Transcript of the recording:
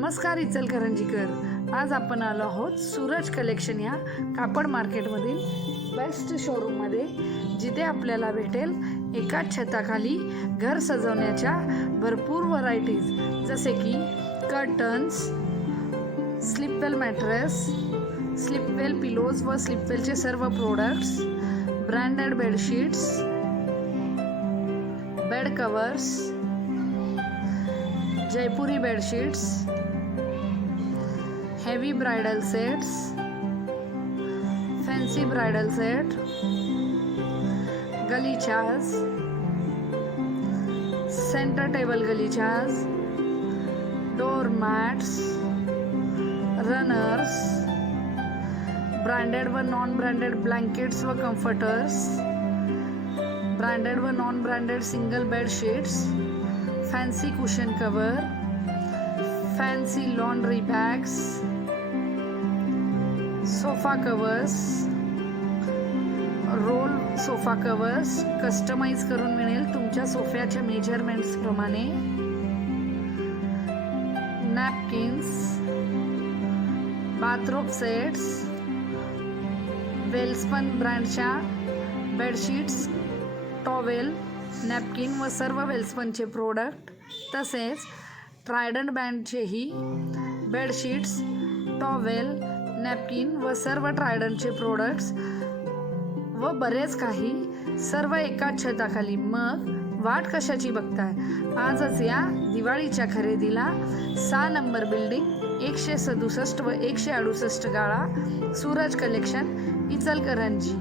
नमस्कार इचलकरंजीकर, आज आपण आलो आहोत सूरज कलेक्शन या कापड मार्केटमधील बेस्ट शोरूममध्ये, जिथे आपल्याला भेटेल एकाच छताखाली घर सजवण्याच्या भरपूर व्हरायटीज, जसे की curtains, Sleepwell mattress, Sleepwell pillows व स्लीपवेलचे सर्व products, branded bedsheets, bed covers, Jaipuri bedsheets, heavy bridal sets, fancy bridal set, गलीचास, सेंटर टेबल गलीचास, डोर मैट्स, रनर्स, ब्रांडेड व नॉन ब्रांडेड ब्लैंकेट्स व कंफर्टर्स, ब्रांडेड व non branded single bed sheets, fancy cushion cover, fancy laundry bags, sofa covers, roll sofa covers customise करून मिळेल तुमच्या सोफ्याच्या measurements प्रमाणे, नॅपकिन्स, बाथरोब सेट्स, वेलस्पन ब्रँडच्या बेडशीट्स, टॉवेल, नॅपकिन व सर्व वेलस्पनचे प्रोडक्ट, तसेच ट्रायडंट ब्रँडचेही बेडशीट्स, टॉवेल, नॅपकिन व सर्व ट्रायडंटचे प्रोडक्ट्स व बरेच काही, सर्व एकाच छताखाली. मग वाट कशाची बघताय? आजच या दिवाळीच्या खरेदीला 6 नंबर बिल्डिंग, 167 व 168 गाळा, सूरज कलेक्शन, इचलकरंजी.